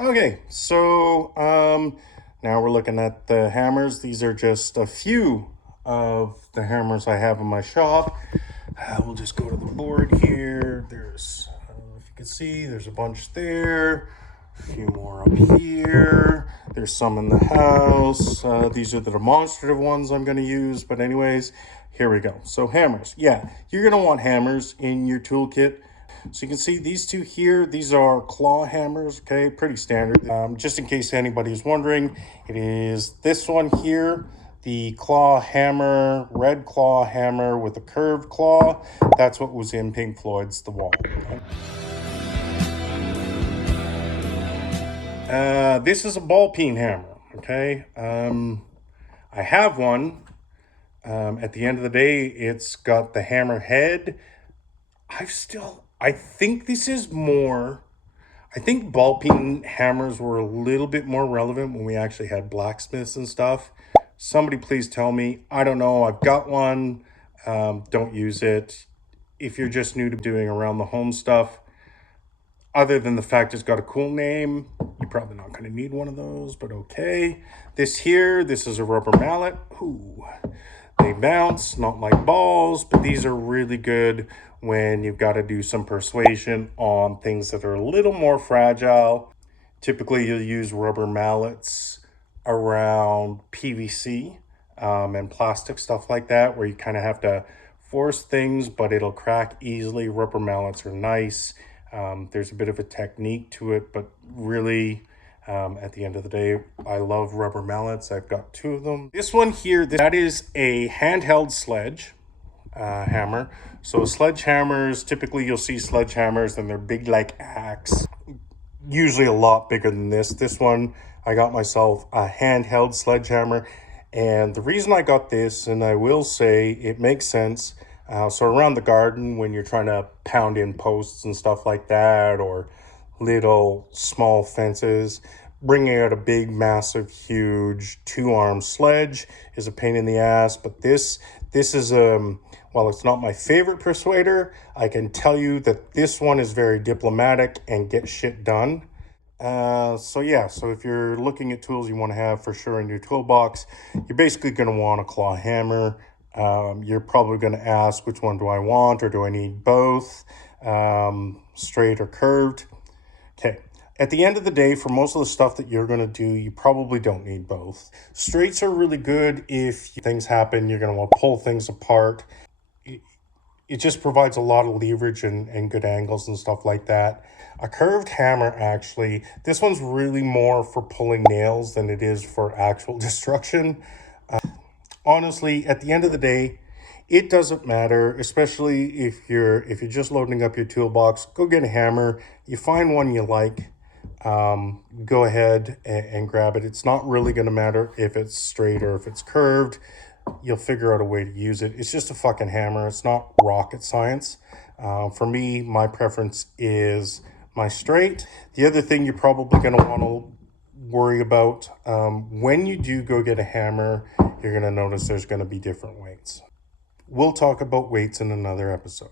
Okay, so now we're looking at the hammers. These are just a few of the hammers I have in my shop. We'll just go to the board here. There's, if you can see, there's a bunch there. A few more up here. There's some in the house. These are the demonstrative ones I'm going to use. But anyways, here we go. So hammers. Yeah, you're going to want hammers in your toolkit. So you can see these two here, these are claw hammers, okay, pretty standard. Just in case anybody is wondering, it is this one here, the claw hammer, red claw hammer with a curved claw. That's what was in Pink Floyd's The Wall. This is a ball peen hammer, okay? I have one. At the end of the day, it's got the hammer head. I think this is more, I think ball peen hammers were a little bit more relevant when we actually had blacksmiths and stuff. Somebody please tell me. I don't know. I've got one. Don't use it. If you're just new to doing around the home stuff, other than the fact it's got a cool name, you're probably not going to need one of those, but okay. This is a rubber mallet. Ooh. They bounce, not like balls, but these are really good when you've got to do some persuasion on things that are a little more fragile. Typically, you'll use rubber mallets around PVC and plastic, stuff like that, where you kind of have to force things, but it'll crack easily. Rubber mallets are nice. There's a bit of a technique to it, but really, at the end of the day, I love rubber mallets. I've got two of them. This one here, that is a handheld sledge hammer. So sledgehammers, typically you'll see sledgehammers and they're big like axe. Usually a lot bigger than this. This one, I got myself a handheld sledgehammer. And the reason I got this, and I will say it makes sense, so around the garden when you're trying to pound in posts and stuff like that, or little small fences, bringing out a big, massive, huge 2-arm sledge is a pain in the ass. But this is, while it's not my favorite persuader, I can tell you that this one is very diplomatic and gets shit done. So if you're looking at tools you want to have for sure in your toolbox, you're basically going to want a claw hammer. You're probably going to ask, which one do I want, or do I need both, straight or curved? Okay. At the end of the day, for most of the stuff that you're going to do, you probably don't need both. Straights are really good if things happen, you're going to want to pull things apart. It just provides a lot of leverage and good angles and stuff like that. A curved hammer, actually, this one's really more for pulling nails than it is for actual destruction. Honestly, at the end of the day, it doesn't matter, especially if you're just loading up your toolbox. Go get a hammer. You find one you like, go ahead and grab it. It's not really going to matter if it's straight or if it's curved. You'll figure out a way to use it. It's just a fucking hammer. It's not rocket science. For me, my preference is my straight. The other thing you're probably going to want to worry about, when you do go get a hammer, you're going to notice there's going to be different weights. We'll talk about weights in another episode.